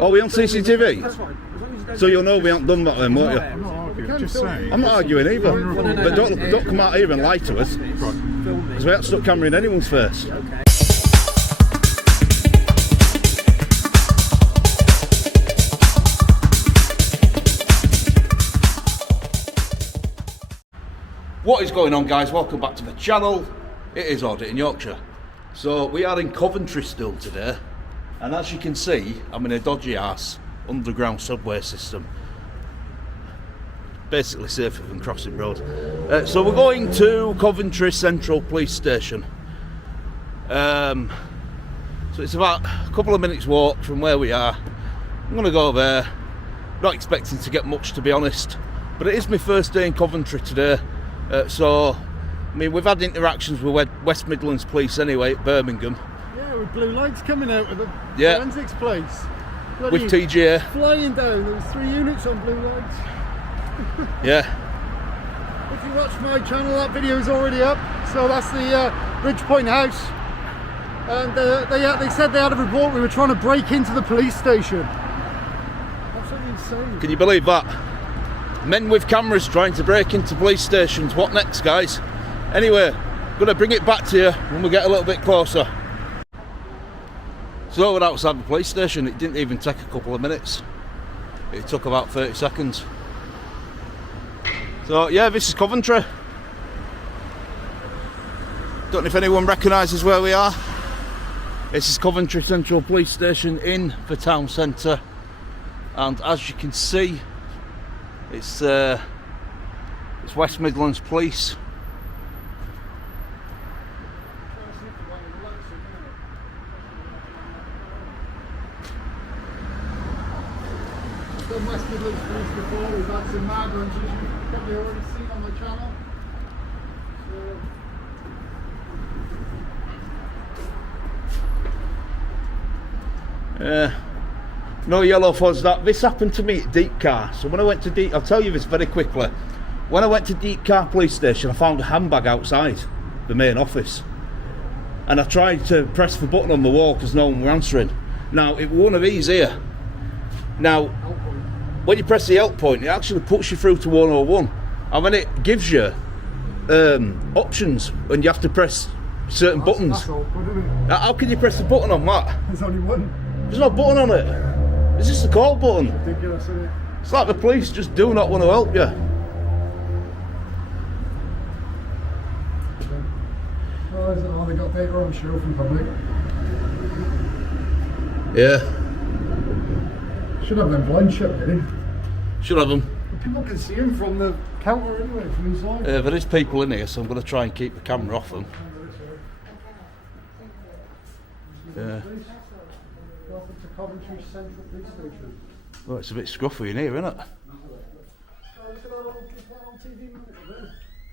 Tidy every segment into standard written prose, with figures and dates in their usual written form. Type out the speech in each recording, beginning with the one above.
Oh, we on CCTV? That's fine. As long as you don't So you'll know we haven't done that then, won't you? I'm not arguing, just saying. I'm not arguing either. But don't come out here and lie to us. Because we haven't stuck camera in anyone's face. Okay. What is going on, guys? Welcome back to the channel. It is Audit in Yorkshire. So we are in Coventry still today, and as you can see, I'm in a dodgy ass underground subway system. Basically safer than crossing road. So we're going to Coventry Central Police Station. So it's about a couple of minutes walk from where we are. I'm going to go there. Not expecting to get much, to be honest, but it is my first day in Coventry today. So, I mean, we've had interactions with West Midlands Police anyway at Birmingham. Yeah, with blue lights coming out of the Yeah. forensics place. With TGA. Flying down, there was 3 units on blue lights. Yeah. If you watch my channel, that video is already up. So that's the Bridgepoint House. And they said they had a report we were trying to break into the police station. Absolutely insane. Can you believe that? Men with cameras trying to break into police stations. What next, guys? Anyway, I'm gonna bring it back to you when we get a little bit closer. So we're outside the police station. It didn't even take a couple of minutes. It took about 30 seconds. So yeah, this is Coventry. Don't know if anyone recognises where we are. This is Coventry Central Police Station in the town centre, and as you can see, it's West Midlands Police. I've done West Midlands Police before. We've had some mad ones, as you've probably already seen on my channel. No yellow fuzz that. This happened to me at Deep Car. So when I went to Deep, I'll tell you this very quickly. When I went to Deep Car Police Station, I found a handbag outside the main office. And I tried to press the button on the wall because no one were answering. Now, it was one of these here. Now, when you press the help point, it actually puts you through to 101. And then it gives you options when you have to press certain buttons. That's awkward, isn't it? How can you press the button on that? There's only one. There's no button on it. It's just the call button. Ridiculous, isn't it? It's like the police just do not want to help you. Oh, is it all they got their own show from public? Yeah. Should have them blind shut, really. Should have them. People can see him from the counter anyway, from inside. There is people in here, so I'm going to try and keep the camera off them. Yeah. Welcome to Coventry Central Police Station. Well, it's a bit scruffy in here, isn't it?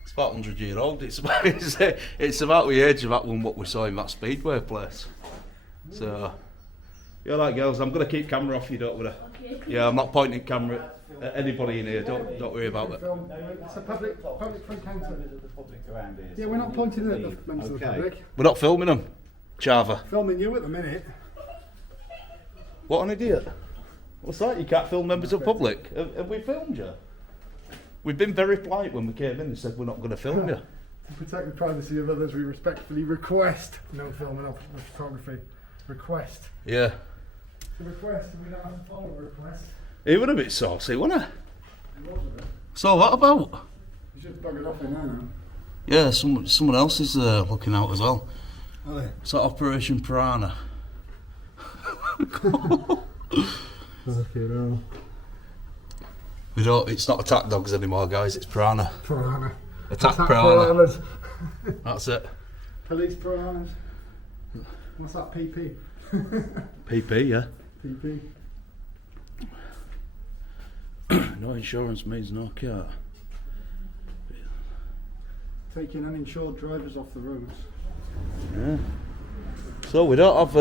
It's about 100 years old. It's about the age of that one what we saw in that Speedway place. So, you're right, girls. I'm going to keep camera off you, don't worry. Okay. Yeah, I'm not pointing camera at anybody in here. Don't worry about it. It's a public encounter. Yeah, we're not pointing at the members of the public. We're not filming them, Chava. Filming you at the minute. What an idiot. What's that? You can't film members of the public? Have we filmed you? We've been very polite when we came in and said we're not going to film you. To protect the privacy of others, we respectfully request no filming of photography. Request. Yeah. It's a request, and we don't have to follow a request. He was a bit saucy, wasn't he? It was a bit. So what about? He's just buggered off in there now. Yeah, someone else is looking out as well. Are they? It's like Operation Piranha. We don't. It's not attack dogs anymore, guys. It's piranha. Piranha. Attack piranha. Piranhas. That's it. Police piranhas. What's that? PP. PP, yeah. PP. No insurance means no car. Taking uninsured drivers off the roads. Yeah. So we don't have.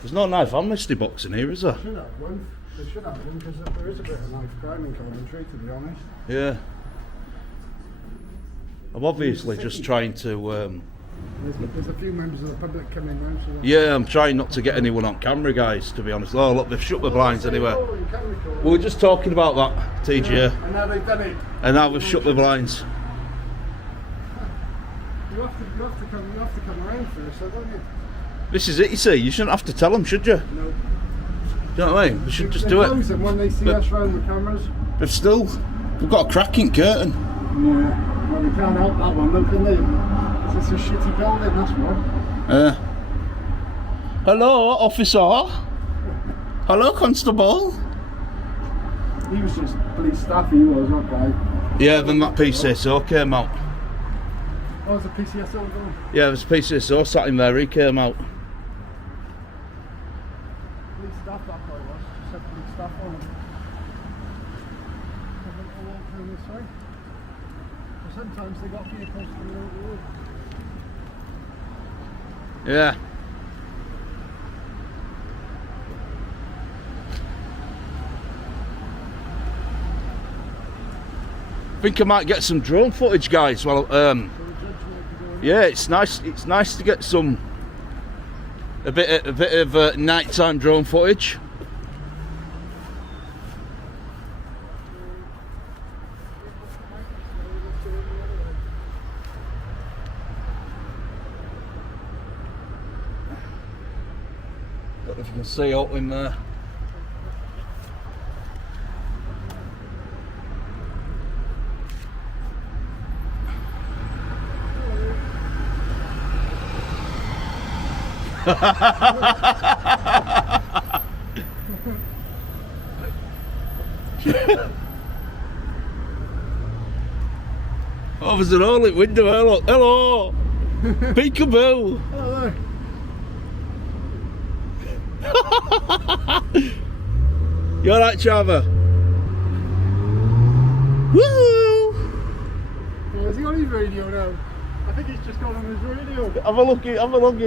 There's no knife amnesty box in here, is there? Should have one. They should have one because there is a bit of knife crime in Coventry, to be honest. Yeah. I'm obviously just trying to There's a few members of the public coming now. So Yeah, I'm trying not to get anyone on camera, guys, to be honest. Oh, look, they've shut the blinds anyway. We were just talking about that, TGA. And now they've done it. And now we've shut the blinds. You have to come around first, so don't you? This is it, you see. You shouldn't have to tell them, should you? No. Do you know what I mean? We should just They do close it. them when they see us round the cameras. But still, we've got a cracking curtain. Yeah. Well, we can't help that one, though, can they? 'Cause it's a shitty building, that's why. Hello, officer. Hello, constable. He was just police staff, he was, that guy. Yeah, then that PCSO came out. Oh, there's a PCSO going. Yeah, there's a PCSO sat in there, he came out. Police staff, that guy was. Just had police staff on him. I'll walk down this way. But sometimes they got vehicles coming over the road. Yeah. I think I might get some drone footage, guys. Well, yeah, it's nice. It's nice to get a bit of nighttime drone footage. Don't know if you can see out in there. Oh, there's an all-lit window. Hello, hello, peekaboo. Oh, You alright, Chava? Woo! yeah, is he on his radio now? I think he's just gone on his radio. Have a look, have a look,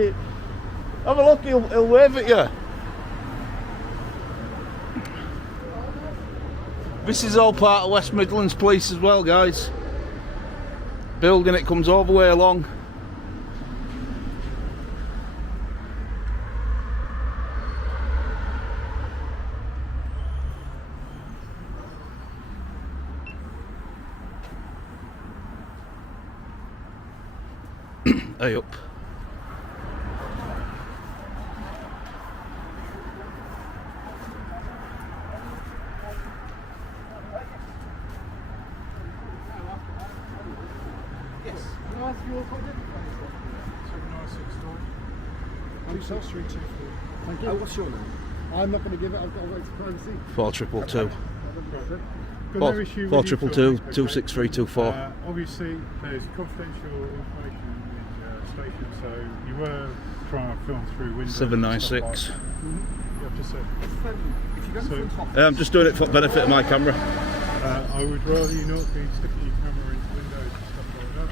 have a look. He'll wave at you. This is all part of West Midlands Police as well, guys. Building it comes all the way along. Hey up. Yes. Can I ask you a question? 296 Thank you. what's your name? I'm not going to give it. I'll wait for privacy. 4222. Got no issue with you 4222 filming, 26324. Obviously, there's confidential information in the station, so you were trying to film through windows. 796. Yeah, I've just said. If you go So- to the top, I'm just doing it for the benefit of my camera. I would rather you not be sticking your camera into windows and stuff like that.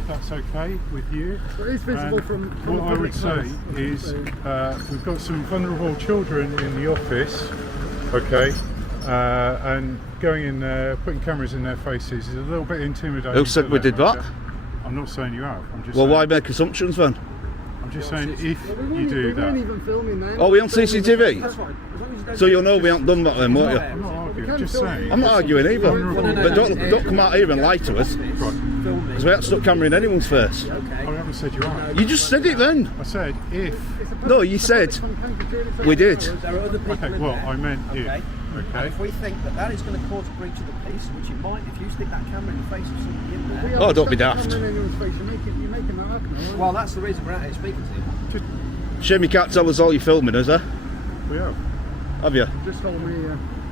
If that's okay with you. so it is visible And from what the I public would say house. is we've got some vulnerable children in the office, okay, and going in there, putting cameras in their faces is a little bit intimidating. Who said for we them, did that? okay? I'm not saying you have. I'm just Well, saying, why make assumptions then? I'm just saying if We you weren't- do we weren't that. even filming then. Oh, we on CCTV? That's fine. As long as you don't So you'll know we haven't done that then, won't you? I'm not arguing. can Just film saying. I'm not arguing either. Vulnerable- But don't come out here and lie to us. Right. Because we haven't stuck camera in anyone's face. I haven't said you are. You just said it then. I said if. It's a public- No, you it's a public said fund county during we its did. own hours. There are other people Okay, in well, there. I meant if. Okay. And Okay. if we think that that is going to cause a breach of the peace, which it might, if you stick that camera in the face of somebody in We there. haven't Oh, don't be stuck the daft. camera in anyone's face. You're making that up now. Well, that's the reason we're out here speaking to you. Shame you can't tell us all you're filming, is there? We have. Have you? Just told me.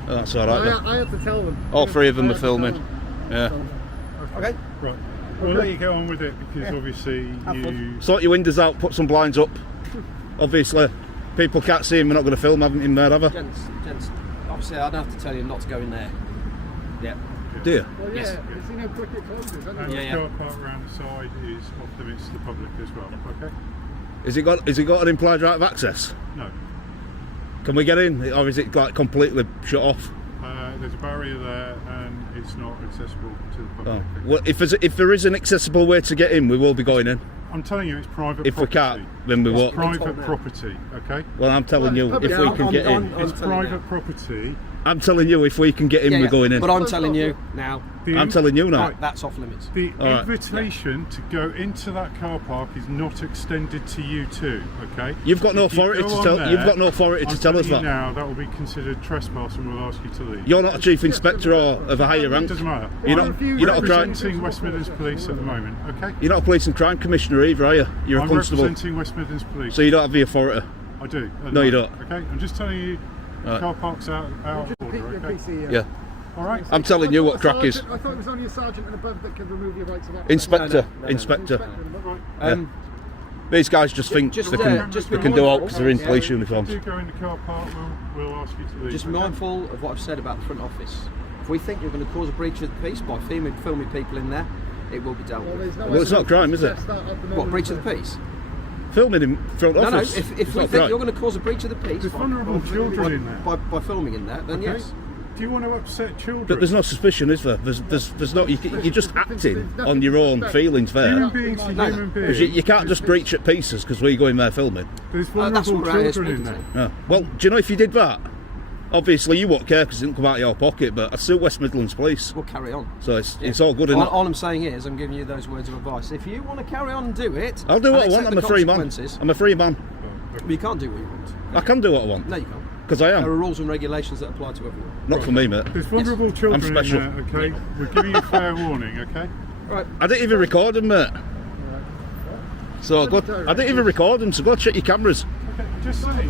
Oh, that's alright then. I had to tell them. All three of them I are had to tell filming. them. Yeah. So, Okay. Right. We'll let you get on with it because obviously you. Sort your windows out, put some blinds up. Obviously, people can't see him, we're not going to film him in there, have we? Gents, obviously I'd have to tell you not to go in there. Yeah. Do you? well, yeah, Yes. you see how quick it closes, And hasn't it? Yeah, the car park around the side is off limits to the public as well. Okay. Has it got an implied right of access? No. Can we get in? Or is it like completely shut off? There's a barrier there and it's not accessible to the Oh. public. Well, if there is an accessible way to get in, we will be going in. I'm telling you, it's private If we property. can't, then we It's won't. private property, okay? Well, I'm telling you, if we can get in. It's private property. I'm telling you, if we can get in, we're going in. But I'm telling you now, I'm telling you now. Right, that's off limits. the All right. invitation to go into that car park is not extended to you two, okay? You've got no If you authority go to on tell. there, You've got no authority to I'm tell us telling you that. now, that will be considered trespass, and we'll ask you to leave. You're not a chief inspector or of a higher rank. It doesn't matter. You're not. You're not a crime. representing West Midlands Police at the moment, okay? You're not a police and crime commissioner either, are you? You're a I'm constable. representing West Midlands Police. So you don't have the authority. I do. No, you don't. Okay, I'm just telling you, Right. car park's out of order, okay? Yeah. All right. I'm telling you what crack is. I thought it was only a sergeant and above that could remove your rights of access. Inspector. No. Inspector. Right. These guys just think just, they can, just they be can do mindful. out because they're in Yeah. police If uniforms. you go in the car park, we'll ask you to leave. Just okay? mindful of what I've said about the front office. If we think you're going to cause a breach of the peace by filming people in there, it will be dealt with. Well, it's not crime, is it? What, breach of the peace? Filming in front No, office. if It's we not think crime. you're going to cause a breach of the peace There's vulnerable children in there. by filming in there, then Okay? yes. Do you want to upset children? But there's no suspicion, is there? There's not. You're just acting on your own feelings Human there. beings to No. human Because beings. you can't just breach at pieces because we go in there filming. There's That's vulnerable what we're out here children in speaking there. to. No. Well, do you know if you did that? Obviously, you won't care because it didn't come out of your pocket. But I sue West Midlands Police, We'll carry on. so it's all good enough. All I'm saying is, I'm giving you those words of advice. If you want to carry on and do it, I'll do what I and want. accept I'm a the free man. consequences, I'm a free man. but you can't do what you want. I can do what I want No, you can't. because I There are am. rules and regulations that apply to everyone. Not for me, mate. There's vulnerable children in special. there, okay? We're giving you fair warning, okay? Right. I didn't even record them, mate. So go, I didn't even record them. So go check your cameras. Okay, just say.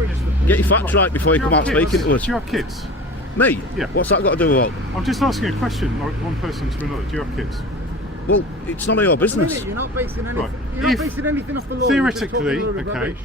Get your facts right before you come out speaking to us. Do you have kids? Me? Yeah. What's that got to do with what? I'm just asking a question, like one person to another. Do you have kids? Well, it's none of your business. You're not basing anything. Right. You're not If- basing anything off the law. Theoretically, you're just talking a load of okay. rubbish.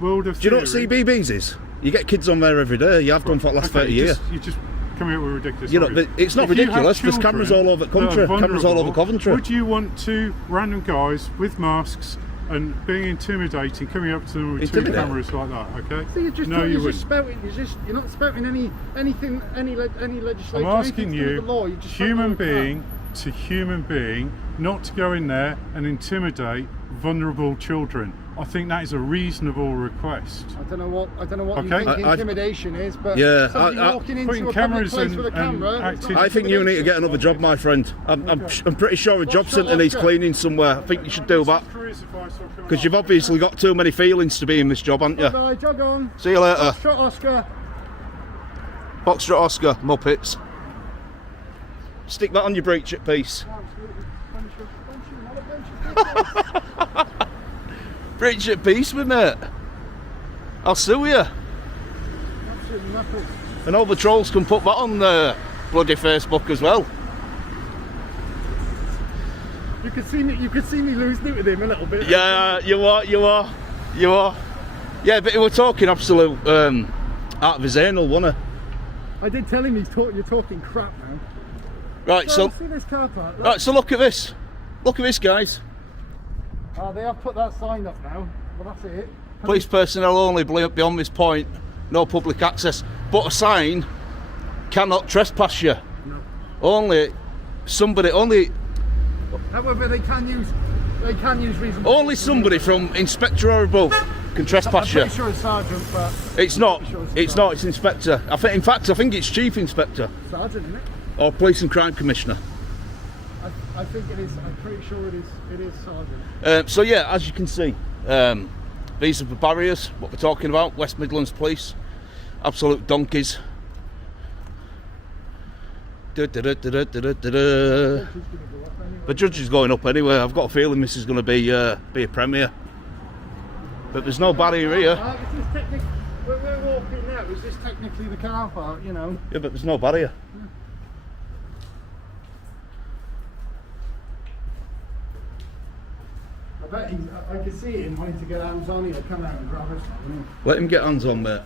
World of Do you know what theory. CBBS is? You get kids on there every day. You have done for the last 30 years. You just coming up with ridiculous. You know, arguments. but it's not If you have ridiculous, there's children cameras all over the country, that are cameras all over vulnerable, Coventry. Would you want two random guys with masks and being intimidating, coming up to them with two Intimidate? cameras like that? Okay. So you're just, no, you you're wouldn't. just spouting. You're not spouting any legislation. I'm asking anything to do you, with the law. You're just spouting human all crap. being to human being, not to go in there and intimidate vulnerable children. I think that is a reasonable request. I don't know what Okay. you think I- intimidation is, but Yeah, somebody I- walking into Putting a public cameras place and- with a and camera. acting- it's not I think you need to get intimidation. another job, my friend. I'm pretty sure a job centre needs cleaning somewhere. I think you should do that. Because you've obviously got too many feelings to be in this job, haven't you? Bye, jog on. See you later. Shot Oscar. Foxtrot Oscar, Muppets. Stick that on your breach at piece. Breach at peace with mate. I'll sue you. Absolutely nothing. And all the trolls can put that on the bloody Facebook as well. You could see me losing it with him a little bit. Yeah, you are. Yeah, but we're talking absolute out of his anal, wasn't I did tell him you're talking crap now. Right, so see this car park. right, so look at this. Look at this, guys. Oh, they have put that sign up now. Well, that's it. Police personnel only beyond this point. No public access. But a sign cannot trespass you. No. Only However, they can use reasonable. Only somebody from inspector or above can I'm trespass you. pretty sure it's sergeant, but It's not. sure it's It's not. It's inspector. In fact, I think it's chief inspector sergeant, isn't it? or police and crime commissioner. I think it is. I'm pretty sure it is. It is sergeant. So yeah, as you can see, these are the barriers. What we're talking about, West Midlands Police, absolute donkeys. The judge is going up anyway. I've got a feeling this is going to be a premiere. But there's no barrier here. Is this technically, we're walking now. Is this technically the car park? You know. Yeah, but there's no barrier. I bet I could see it in wanting to get hands on here, come out and grab us. Let him get hands on, mate.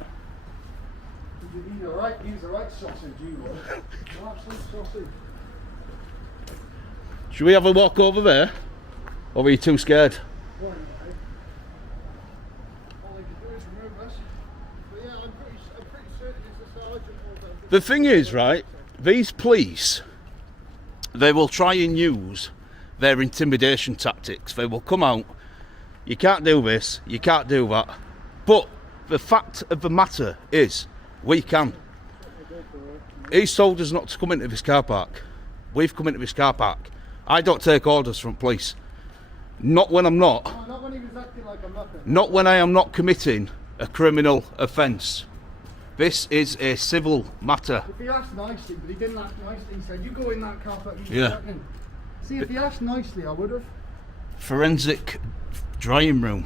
He's a right sausage, you are. You're absolute sausage. Should we have a walk over there? Or are you too scared? All they can do is remove us. But yeah, I'm pretty certain it's the sergeant or the... The thing is, right, these police they will try and use their intimidation tactics. They will come out, you can't do this, you can't do that. But the fact of the matter is, we can. He's told us not to come into this car park. We've come into this car park. I don't take orders from police. Not when I'm not. Oh, not when he was acting like a muppet. Not when I am not committing a criminal offence. This is a civil matter. If he asked nicely, but he didn't ask nicely, he said, you go in that car park. Yeah. See, if he asked nicely, I would have. Forensic drying room.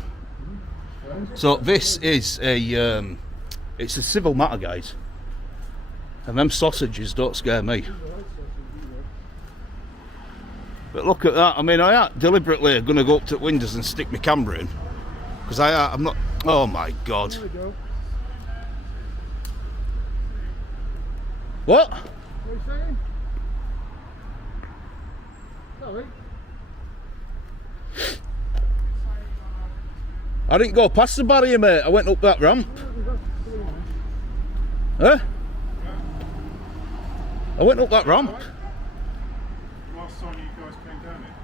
So this is a, it's a civil matter, guys. And them sausages don't scare me. But look at that. I mean, I am deliberately going to go up to the windows and stick my camera in. Because I'm not... Oh my God. There we go. What? What are you saying? Sorry. I didn't go past the barrier, mate. I went up that ramp. Huh? I went up that ramp. Last time you guys came down here.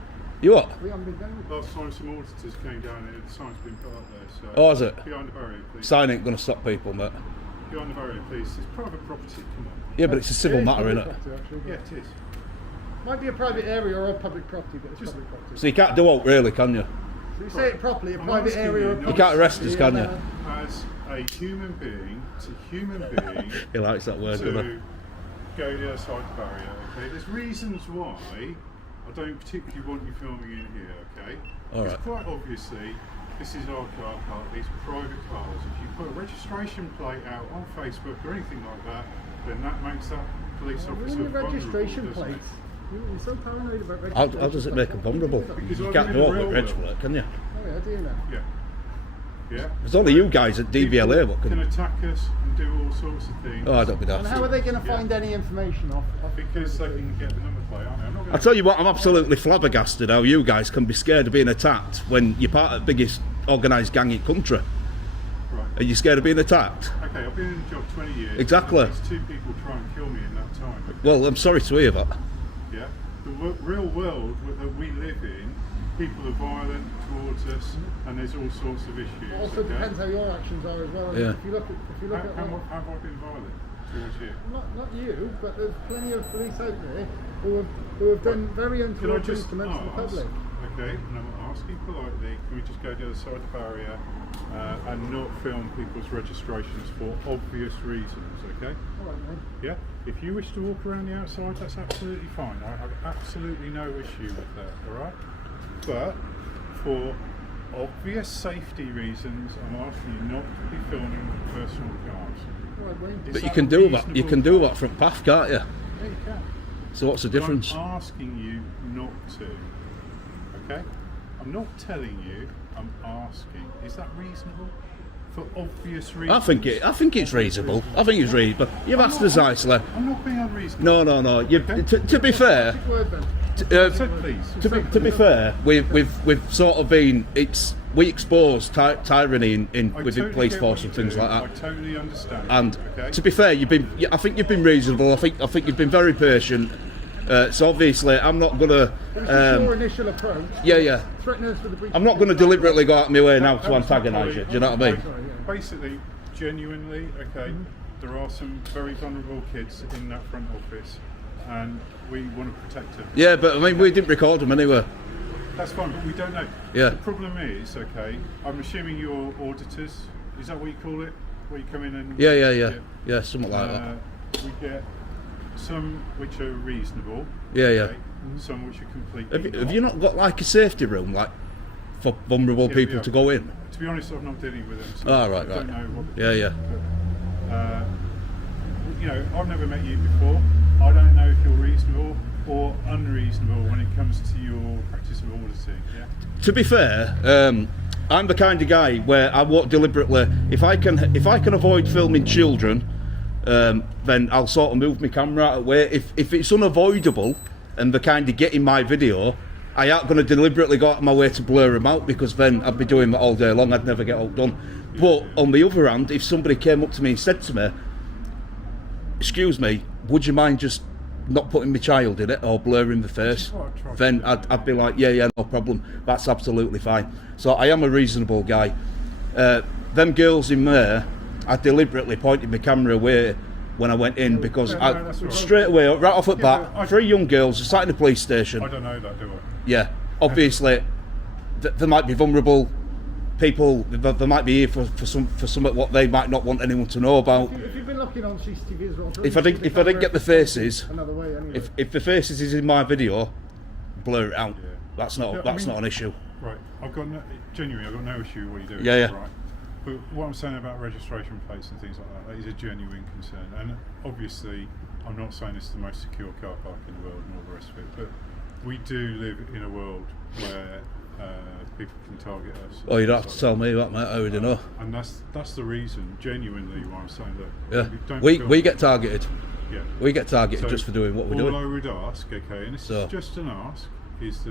You what? We haven't been down. Last time some auditors came down here, the sign's been put up there. So Oh, is it? behind the barrier, please. Sign ain't going to stop people, mate. Behind the barrier, please. It's private property. Come on. Yeah, but it's a civil matter, innit? Yeah, it is. Might be a private area or a public property, but it's public property. So you can't do out, really, can you? So you say it properly, a I'm private asking area or a you, public You can't arrest us, property, can you? and, As a human being to human being He likes that word, doesn't to go the other side of the barrier, okay? There's reasons why I don't particularly want you filming in here, okay? All Because right. quite obviously, this is our car park, these are private cars. If you put a registration plate out on Facebook or anything like that, then that makes that police We're officer in the vulnerable, registration doesn't it? plates. You're so paranoid about How registration. does it make them vulnerable? Because You I can't live do in out the with real reg world. work, can you? Oh yeah, do you know? Yeah. Yeah. There's only you guys at DVLA what Can can... attack us and do all sorts of things. Oh, I don't be And how are daft. they going to Yeah. find any information off Because they can get the number plate, aren't they? I'm not I gonna tell you what, I'm absolutely flabbergasted how you guys can be scared of being attacked when you're part of the biggest organised gang in country. Right. Are you scared of being attacked? Okay, I've been in the job 20 years. Exactly. And there's two people trying to kill me in that time. Okay? Well, I'm sorry to hear that. Yeah. The real world that we live in, people are violent towards us, and there's all sorts of issues. It also okay? depends how your actions are as well. Yeah. If you look at How have I been violent towards you? not you, but there's plenty of police out there who have done very Can I untoward things just to members of the ask? public. Okay, and I'm asking politely, can we just go to the other side of the barrier and not film people's registrations for obvious reasons, okay? All right, mate. Yeah? If you wish to walk around the outside, that's absolutely fine. I have absolutely no issue with that, alright? But for obvious safety reasons, I'm asking you not to be filming personal cars. All right, Wayne. Is But you that can do that. You reasonable? can do that front path, can't you? Yeah, you can. So what's the But difference? I'm asking you not to. Okay? I'm not telling you, I'm asking. Is that reasonable? For obvious reasons. I think it's reasonable. I think it's reasonable. You've asked us nicely. I'm not being unreasonable. No. You, to be fair, Big word then. So please. to be fair, we've sort of been we expose tyranny in I within totally police get force what and you things do. like I that. totally understand. And okay? to be fair, I think you've been reasonable. I think you've been very patient. So obviously, I'm not gonna. It was just your initial approach. Yeah. Threaten us with a breach. I'm not going to deliberately go out of my way now That to was my antagonise you. point. Do you know what I mean? Basically, genuinely, okay, Mm-hmm. there are some very vulnerable kids in that front office, and we want to protect them. Yeah, but I mean, we didn't record them anyway. That's fine, but we don't know. Yeah. The problem is, okay, I'm assuming you're auditors. Is that what you call it? Where you come in and... Yeah, something like that. We get some which are reasonable. Yeah. okay, Some which are completely Have you not got like a safety room, like for vulnerable Yeah, people yeah. to go in? To be honest, I'm not dealing with them. So Oh, right. I don't know what... Yeah. You know, I've never met you before. I don't know if you're reasonable or unreasonable when it comes to your practice of auditing. Yeah. To be fair, I'm the kind of guy where I won't deliberately. If I can avoid filming children, then I'll sort of move my camera out of the way. If it's unavoidable and they're kind of getting my video, I ain't going to deliberately go out of my way to blur them out, because then I'd be doing that all day long. I'd never get outdone. But on the other hand, if somebody came up to me and said to me, "Excuse me, would you mind just not putting my child in it or blurring the face, then I'd be like, yeah, no problem. That's absolutely fine. So I am a reasonable guy. Them girls in there, I deliberately pointed my camera away when I went in because straight away, right off the bat, 3 young girls are sat in the police station. I don't know that, do I? Yeah, obviously, they might be vulnerable people. They might be here for something what they might not want anyone to know about. If you've been looking on CCTV as well, If I didn't get the faces, another way anyway. if the faces is in my video, blur it out. Yeah. That's not not an issue. Right, I've got genuinely, I've got no issue with what you're doing. Yeah. Right. But what I'm saying about registration plates and things like that is a genuine concern. And obviously, I'm not saying it's the most secure car park in the world and all the rest of it, but we do live in a world where people can target us. Oh, you don't have to tell me that, mate. I already know. And that's the reason, genuinely, why I'm saying that. Yeah, Don't we get targeted. Yeah. We get targeted So just for doing what we're doing. All I would ask, okay, and this is just an ask, is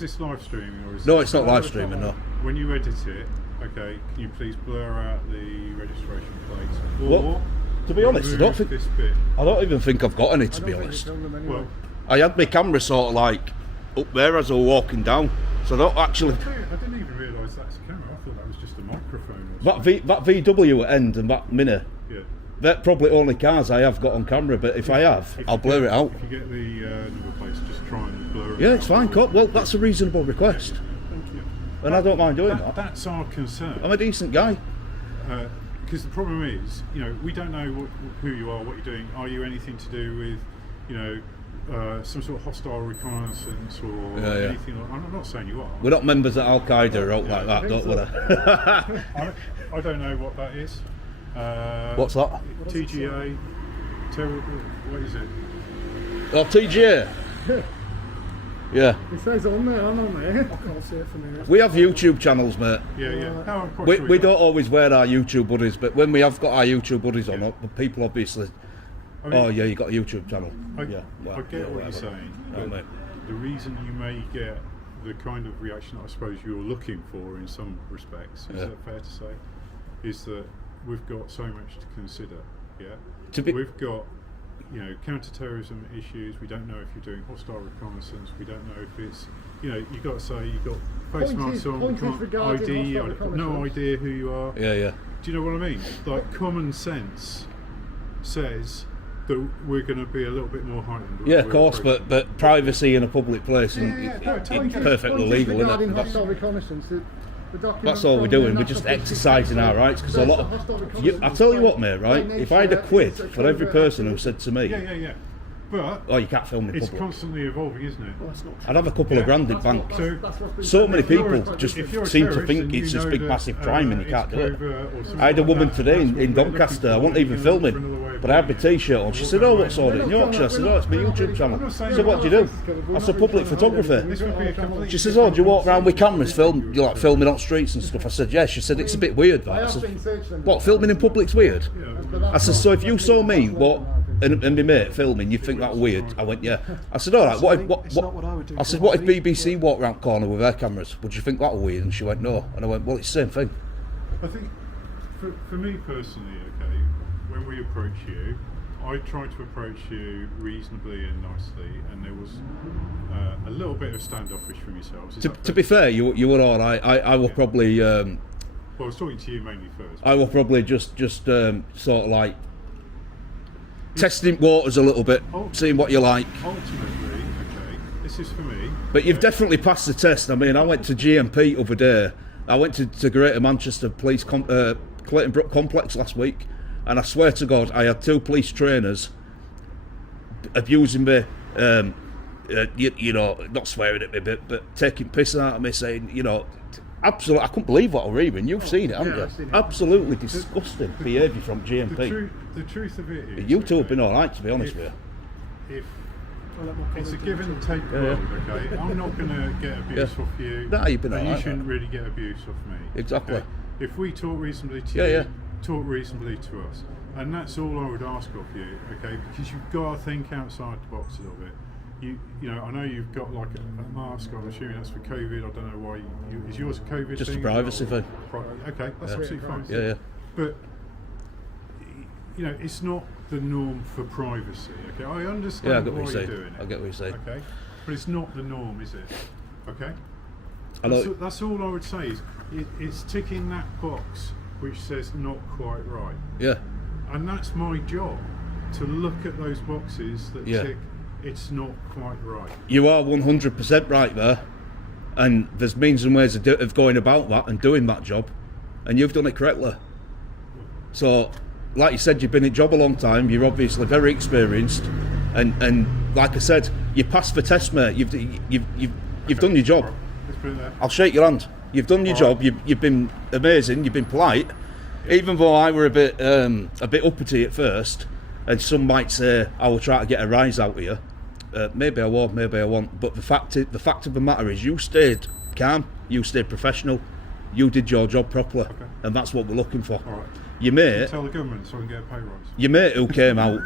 this live streaming or is No, this it's not live streaming. No. When you edit it, okay, can you please blur out the registration plates? Or Well, to be honest, I don't think this bit. I don't even think I've got any. To be honest, Well, I had my camera sort of like up there as I was walking down, so I don't actually. I didn't even realise that's a camera. I thought that was just a microphone. Or something. That VW at end and that Mini, Yeah. they're probably only cars I have got on camera. But if I have, I'll blur it out. If you get the number plates, just try and blur it. Yeah, out. it's fine, Cop. Well, that's a reasonable request, Thank you. and I don't mind doing that. That's our concern. I'm a decent guy. Because the problem is, we don't know who you are, what you're doing. Are you anything to do with, some sort of hostile reconnaissance or Yeah. anything? I'm not saying you are. We're not members of Al Qaeda or out like that, don't we? I don't know what that is. What's that? TGA. What is it? Oh, TGA. Yeah, It says on there, I'm on there. I can't see it from here. we have YouTube channels, mate. Yeah. No, I'm quite We, sure we you don't always wear our YouTube buddies, but when we have got our YouTube buddies on, the people obviously. I mean, Oh yeah, you got a YouTube channel. I Yeah, well, get yeah, what whatever. you're saying. Right, But mate. the reason you may get the kind of reaction that I suppose you're looking for in some respects, is that fair to say, is that we've got so much to consider. Yeah, we've got counter-terrorism issues. We don't know if you're doing hostile reconnaissance. We don't know if it's you've got to say you've got face masks on, point is can't regarding ID, hostile I've got no reconnaissance. idea who you are. Yeah. Do you know what I mean? Like common sense says that we're going to be a little bit more heightened. Yeah, of course, but privacy in a public place is totally. perfectly legal, Regarding isn't it? hostile reconnaissance, the document That's all we're from doing. the We're just National Police exercising our rights because a lot of. I tell you what, mate. Right? If I had a quid for every person who said to me, Yeah. But "Oh, you can't film in it's public," constantly evolving, isn't it? I'd have a couple of grand in bank. So many people just seem to think it's this big massive crime and you can't do it. I had a woman today in Doncaster. I wasn't even filming, but I had my T-shirt on. She said, "Oh, what's on it in Yorkshire?" I said, "Oh, it's my YouTube channel." I said, "What do you do?" I said, "Public photography." She says, "Oh, do you walk around with cameras, you like filming on streets and stuff?" I said, "Yeah." She said, "It's a bit weird, that." I said, "What, filming in public's weird?" I said, "So if you saw me and my mate filming, you'd think that weird?" I went, "Yeah." I said, "All right, what I would do. I said, "What if BBC walked round the corner with their cameras? Would you think that weird?" And she went, "No." And I went, "Well, it's the same thing." I think, for me personally, okay, when we approach you, I try to approach you reasonably and nicely, and there was a little bit of standoffish from yourselves. To be fair, you were all right. I will probably Well, I was talking to you mainly first. I will probably just sort of like testing waters a little bit, seeing what you like. Ultimately, okay, this is for me. But you've definitely passed the test. I mean, I went to GMP the other day. I went to Greater Manchester Police Clayton Brook Complex last week, and I swear to God, I had 2 police trainers abusing me. Not swearing at me, but taking piss out of me, saying, absolutely, I couldn't believe what I was reading. You've seen it, haven't you? I've seen it. Absolutely disgusting behaviour from GMP. The truth of it is, You two have been all right, to be honest with you. if it's a give and take world, okay? I'm not going to get abuse off you. No, you've been and all you right, shouldn't mate. really get abuse off me. Exactly. okay? If we talk reasonably to Yeah, you, yeah. talk reasonably to us. And that's all I would ask of you, okay? Because you've got to think outside the box a little bit. I know you've got like a mask. I'm assuming that's for COVID. I don't know why. Is yours a COVID Just a thing? privacy thing. Okay, that's absolutely fine. Yeah. But you know, it's not the norm for privacy. Okay, I Yeah, I understand get what why you're you're saying. doing it. I get what you're saying. Okay, but it's not the norm, is it? Okay. I know. That's all I would say is it's ticking that box which says not quite right, Yeah. and that's my job to look at those boxes that Yeah. tick it's not quite right. You are 100% right there, and there's means and ways of going about that and doing that job, and you've done it correctly. So, like you said, you've been in job a long time. You're obviously very experienced, and like I said, you passed the test, mate. You've done your job. Right, let's put it there. I'll shake your hand. You've done your job. You've been amazing. You've been polite, even though I were a bit uppity at first, and some might say I will try to get a rise out of you. Maybe I won't, maybe I won't. But the fact of the matter is, you stayed calm. You stayed professional. You did your job properly, and that's what we're looking for. All right. Your mate, Tell the government so I can get a pay rise. your mate who came out,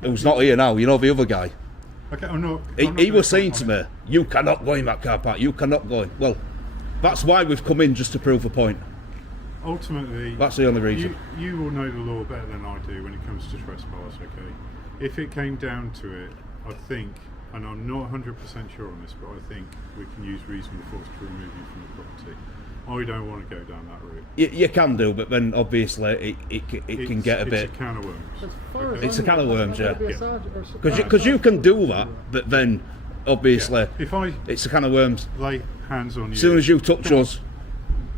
who's not here now. You know the other guy. Okay, I'm not. He was saying to me, "You cannot go in that car park. You cannot go in." Well, that's why we've come in, just to prove a point. Ultimately, That's the only reason. You will know the law better than I do when it comes to trespass. Okay, if it came down to it, I think, and I'm not 100% sure on this, but I think we can use reasonable force to remove you from the property. I don't want to go down that route. You can do, but then obviously it can get a bit. It's a can of worms. As far as It's I'm a can of aware, worms, that's yeah. gotta be a sergeant or Because you can do that, but then obviously If I it's a can of worms. lay hands on you, As soon as you touch us,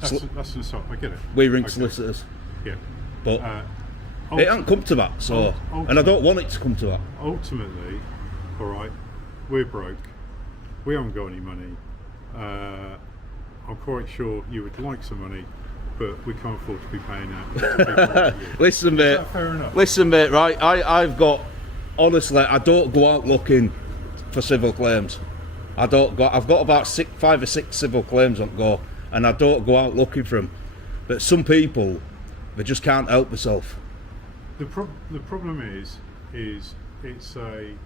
that's an assault. I get it. we ring Okay. solicitors. Yeah. But Uh, it hasn't come to that, so and I don't want it to come to that. ultimately, all right, we're broke. We haven't got any money. I'm quite sure you would like some money, but we can't afford to be paying out to people like you. Listen, mate. that fair enough? Listen, mate. Right, I've got. Honestly, I don't go out looking for civil claims. I've got about 5 or 6 civil claims on go, and I don't go out looking for them. But some people, they just can't help themselves. The problem is it's a.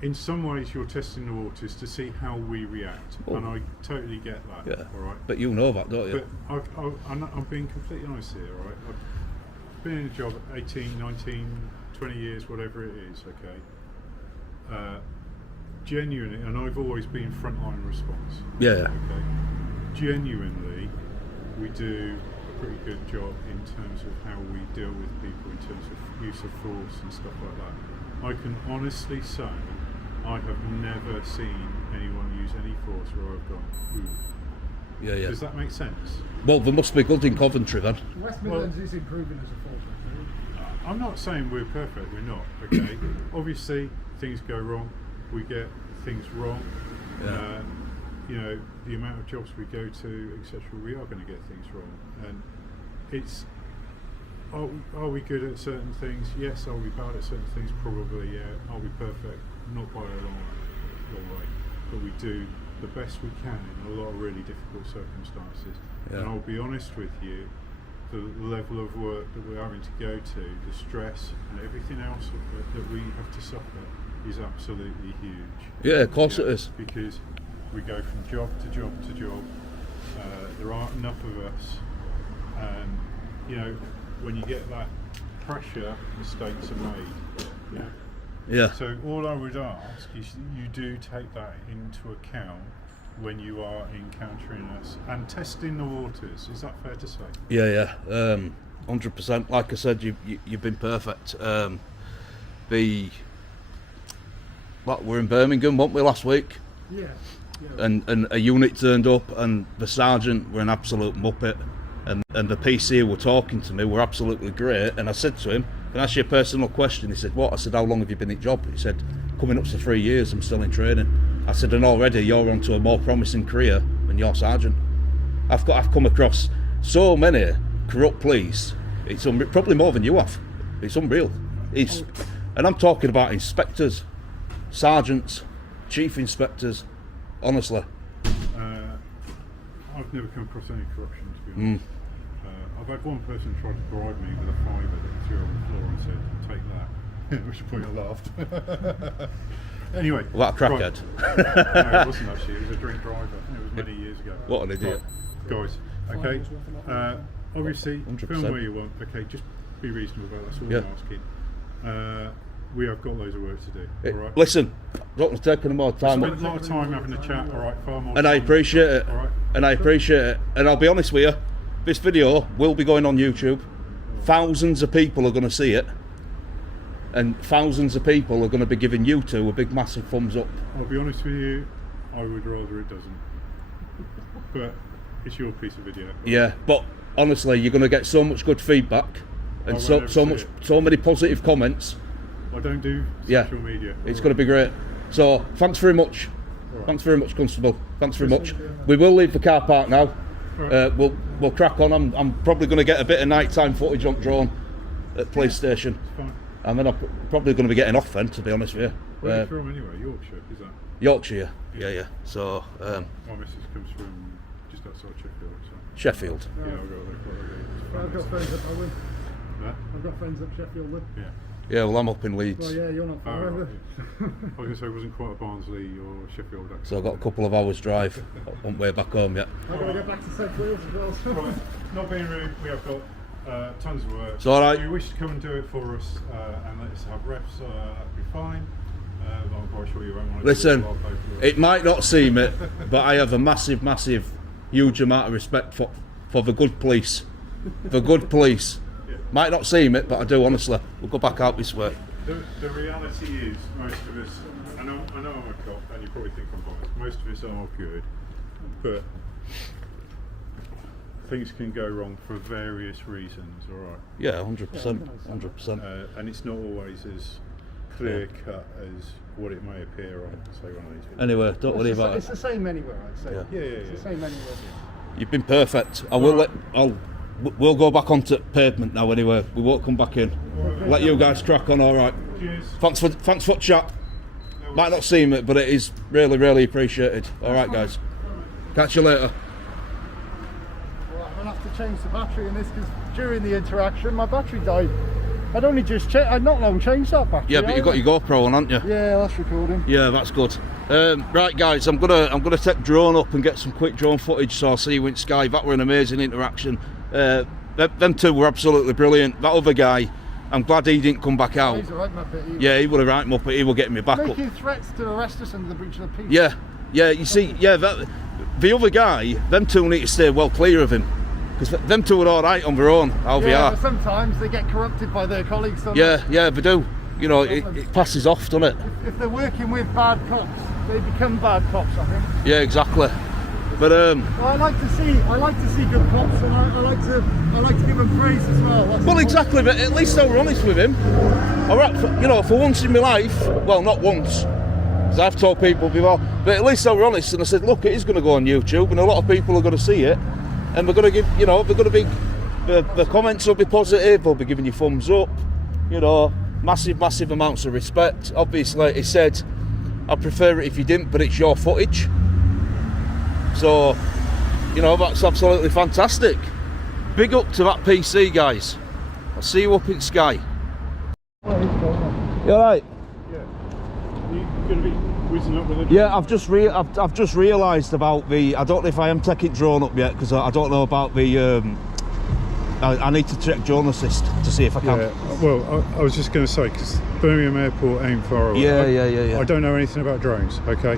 In some ways, you're testing the waters to see how we react, and I totally get that. Yeah. All right. But you know that, don't you? But I'm being completely honest here, all right? I've been in a job 18, 19, 20 years, whatever it is, okay? Genuinely, and I've always been frontline response. Yeah. Okay? Genuinely, we do a pretty good job in terms of how we deal with people, in terms of use of force and stuff like that. I can honestly say I have never seen anyone use any force where I've gone, ooh. Yeah, yeah. Does that make sense? Well, they must be good in Coventry then. West Midlands is improving as a force. I'm not saying we're perfect, we're not, okay? Obviously, things go wrong, we get things wrong. Yeah. You know, the amount of jobs we go to, etc., we are going to get things wrong. And it's, are we good at certain things? Yes. Are we bad at certain things? Probably, yeah. Are we perfect? Not by a long way. But we do the best we can in a lot of really difficult circumstances. Yeah. And I'll be honest with you, the level of work that we're having to go to, the stress and everything else that we have to suffer is absolutely huge. Yeah, of course it is. Because we go from job to job to job. There aren't enough of us, and you know, when you get that pressure, mistakes are made. Yeah. Yeah. So all I would ask is you do take that into account when you are encountering us and testing the waters. Is that fair to say? Yeah, yeah. 100%. Like I said, you've been perfect. We're in Birmingham, weren't we, last week? Yeah. And a unit turned up, and the sergeant were an absolute muppet, and the PC who were talking to me were absolutely great. And I said to him, "Can I ask you a personal question?" He said, "What?" I said, "How long have you been in job?" He said, "Coming up to 3 years, I'm still in training." I said, "And already you're onto a more promising career than your sergeant." I've come across so many corrupt police. It's probably more than you have. It's unreal. And I'm talking about inspectors, sergeants, chief inspectors. Honestly. I've never come across any corruption, to be honest. I've had one person try to bribe me with a fiver that he threw on the floor and said, "Take that," at which point I laughed. Anyway. What a crackhead. Right. No, it wasn't actually, it was a drink driver. It was many years ago. What an idiot. Right, guys, okay, obviously, 100%. film where you want, okay, just Be reasonable about that. That's all Yeah. I'm asking. We have got loads of work to do. All right. Listen, don't want to take any more time. Spent a lot of time having a chat. All right, far more. And I time. appreciate it. All right. And I appreciate it. And I'll be honest with you, this video will be going on YouTube. Thousands of people are going to see it. And thousands of people are going to be giving you two a big massive thumbs up. I'll be honest with you, I would rather it doesn't. But it's your piece of video. Yeah, but honestly, you're going to get so much good feedback and I so won't ever see it. so many positive comments. I don't do Yeah, social media. it's going to be great. So thanks very much. Thanks very much, Constable. Thanks very much. We will leave the car park now. We'll crack on. I'm probably going to get a bit of nighttime footage on drone at the police station. Fine. And then I'm probably going to be getting off then, to be honest with you. Where are you from anyway? Yorkshire, is that? Yorkshire, yeah. So My missus comes from just outside Sheffield. So. Sheffield. Yeah, I've got I've got friends up Owen. Huh? I've got friends up Sheffield. Then. Yeah. Yeah, well, I'm up in Leeds. Well, yeah, you're not Oh, far right, over. yeah. I was going to say it wasn't quite a Barnsley or Sheffield accent. So I've got a couple of hours drive on way back home yet. I've got to get back to South Wales as well. So. Right, not being rude, we have got tons of work. It's all right. If you wish to come and do it for us and let us have refs, that'd be fine. But I'm quite sure you won't want to Listen, do it while both it might not seem it, but I have a massive, huge amount of respect for the good police. The good police. Might not seem it, but I do, honestly. We'll go back out this way. The reality is, most of us, I know I'm a cop, and you probably think I'm biased, most of us are good, but things can go wrong for various reasons, alright? Yeah, 100%. 100%. And it's not always as clear cut as what it may appear on, say, one of these videos. Anyway, don't worry about It's it. the same anywhere, I'd say. Yeah. It's the same anywhere. You've been perfect. We'll go back onto pavement now anyway. We won't come back in. Let you guys crack on, alright. Cheers. Thanks for the chat. Might not seem it, but it is really appreciated. Alright guys. Catch you later. Well, I'm going to have to change the battery in this because during the interaction my battery died. I'd only just I'd not long changed that battery. Yeah, but you got your GoPro on, haven't you? Yeah, that's recording. Yeah, that's good. Right guys, I'm gonna take drone up and get some quick drone footage so I'll see you in Sky. That were an amazing interaction. Them two were absolutely brilliant. That other guy, I'm glad he didn't come back out. He's a right muppet. Yeah, he would have right muppet, he will get me back up. Making threats to arrest us under the breach of the peace. Yeah, you see, the other guy, them two need to stay well clear of him. Because them two are alright on their own, how they Yeah, are. but sometimes they get corrupted by their colleagues. Don't Yeah, they do. You know, it passes off, doesn't it? they? If they're working with bad cops, they become bad cops, I think. Yeah, exactly. But Well, I like to see good cops, and I like to give them praise as well. That's well, important. exactly. But at least they were honest with him. All right, for once in my life, well, not once, because I've told people before, but at least they were honest. And I said, look, it is going to go on YouTube, and a lot of people are going to see it, and we're going to give, they're going to be, the comments will be positive. They'll be giving you thumbs up. Massive amounts of respect. Obviously, he said, I'd prefer it if you didn't, but it's your footage. So, that's absolutely fantastic. Big up to that PC, guys. I'll see you up in Sky. You alright? Yeah. You going to be whizzing up with it? Yeah, I've just realised about the. I don't know if I am taking drone up yet because I don't know about the. I need to check drone assist to see if I can. Yeah. Well, I was just going to say because Birmingham Airport ain't far away. Yeah. I don't know anything about drones. Okay.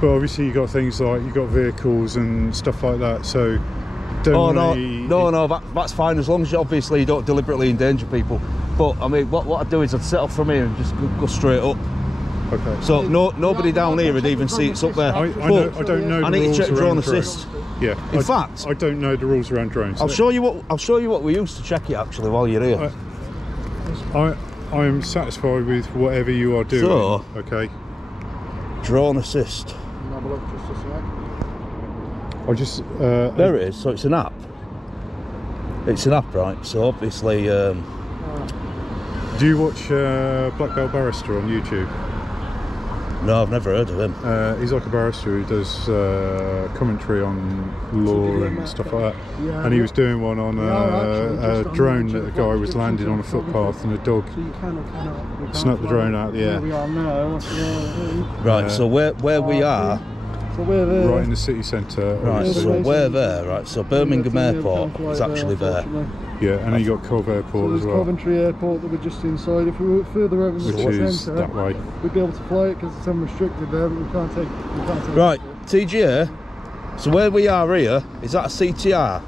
But obviously you got things like you got vehicles and stuff like that. So. No, that's fine as long as you don't deliberately endanger people. But I mean, what I'd do is I'd set off from here and just go straight up. Okay. So nobody down here would even see it's up there. I don't know. I need to check drone assist. Yeah. In fact, I don't know the rules around drones. I'll show you what we used to check it actually while you're here. I am satisfied with whatever you are doing. So, okay. Drone assist. Have a look just a sec. I just There it is. So it's an app. It's an app, right? So obviously. Do you watch Black Belt Barrister on YouTube? No, I've never heard of him. He's like a barrister who does commentary on law and stuff like that. Yeah, and he was doing one on actually, a drone that a guy was landing on a footpath and a dog So you can or cannot. snuck the drone out of the There air. we are now. Right. So where we are. So we're there. Right in the city centre. Right. So we're there. Right. So Birmingham Airport is actually there. Yeah, and then you got Cov So Airport there's as well, Coventry Airport that we're just inside. If we were further out in the which city is centre, that way. we'd be able to fly it because it's unrestricted there, but we can't take Right, it. TGA. So where we are here, is that a CTR?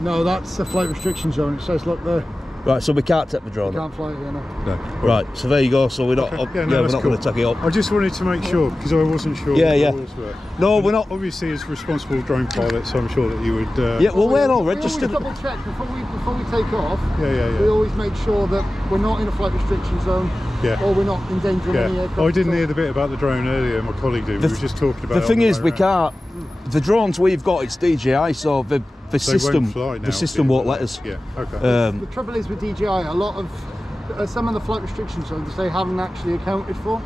No, that's a flight restriction zone. It says, look there, Right, so we can't take the you drone up. can't fly it here now. No. Right, so there you go. So we're not. Okay, Yeah, no, we're that's not going cool. to take it up. I just wanted to make sure because I wasn't sure. Yeah, what yeah. the rules were. No, we're not. Obviously, as responsible drone pilots, I'm sure that you would. Yeah, well, we're all We registered. always double check before we take off. Yeah. We always make sure that we're not in a flight restriction zone, Yeah. or we're not endangering any Yeah. aircraft. I didn't at all. hear the bit about the drone earlier. My colleague did. We were just talking about. The it thing on is, way we round. can't. The drones we've got, it's DJI, so the They system, won't fly now, the system won't let us. Yeah. Okay. The trouble is with DJI, a lot of some of the flight restriction zones they haven't actually accounted for.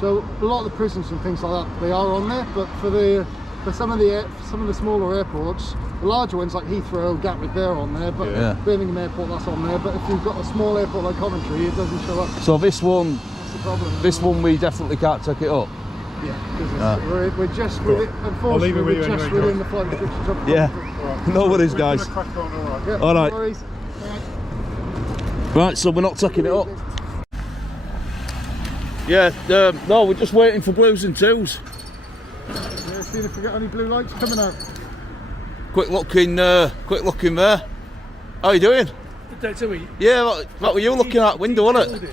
So a lot of the prisons and things like that, they are on there. But for some of the smaller airports, the larger ones like Heathrow, Gatwick, they're on there. But Yeah. Birmingham Airport, that's on there. But if you've got a small airport like Coventry, it doesn't show up. So this one, That's the problem. we definitely can't take it up. Yeah, because we're just within, I'll leave unfortunately, it with we're you just anyway, within John. the flight restrictions of Yeah. Coventry. No worries, We're guys. gonna crack on, all right. Yeah, All no right. worries. Right, so we're not taking it up. Yeah, no, we're just waiting for blues and twos. Yeah, seeing if we get any blue lights coming out. Quick looking there. How you doing? Don't tell me. Yeah, what were you looking at? Window, wasn't it?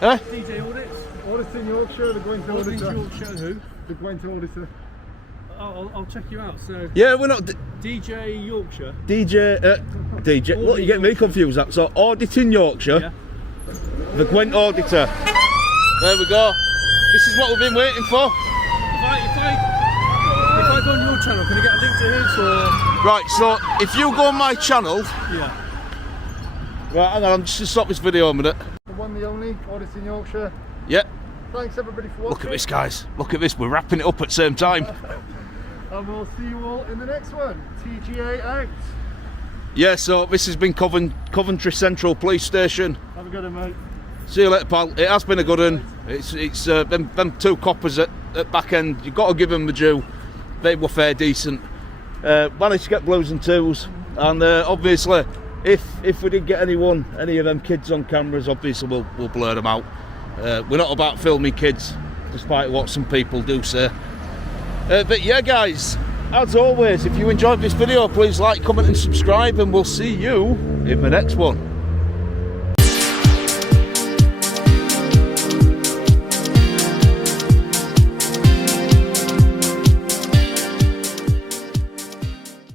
Huh? DJ Audits. Audits in Yorkshire, the Gwent Audits Auditor. Yorkshire who? The Gwent Auditor. I'll check you out. So Yeah, we're not DJ Yorkshire. DJ. Look, you get me confused. That so auditing Yorkshire, Yeah. the Gwent Auditor. There we go. This is what we've been waiting for. If I go on your channel, can I get a link to his or? Right, so if you go on my channel, Yeah. right, hang on, I'm just gonna stop this video a minute. The one, the only, Audits in Yorkshire. Yeah, Thanks everybody for watching. look at this, guys. Look at this. We're wrapping it up at the same time. And we'll see you all in the next one. TGA out. Yeah, so this has been Coventry Central Police Station. Have a good one, mate. See you later, pal. It has been a good one. It's them two coppers at back end. You've got to give them the due. They were fair decent. Managed to get blues and twos, and obviously, if we did get any of them kids on cameras, obviously we'll blur them out. We're not about filming kids, despite what some people do say. But yeah, guys, as always, if you enjoyed this video, please like, comment, and subscribe, and we'll see you in the next one.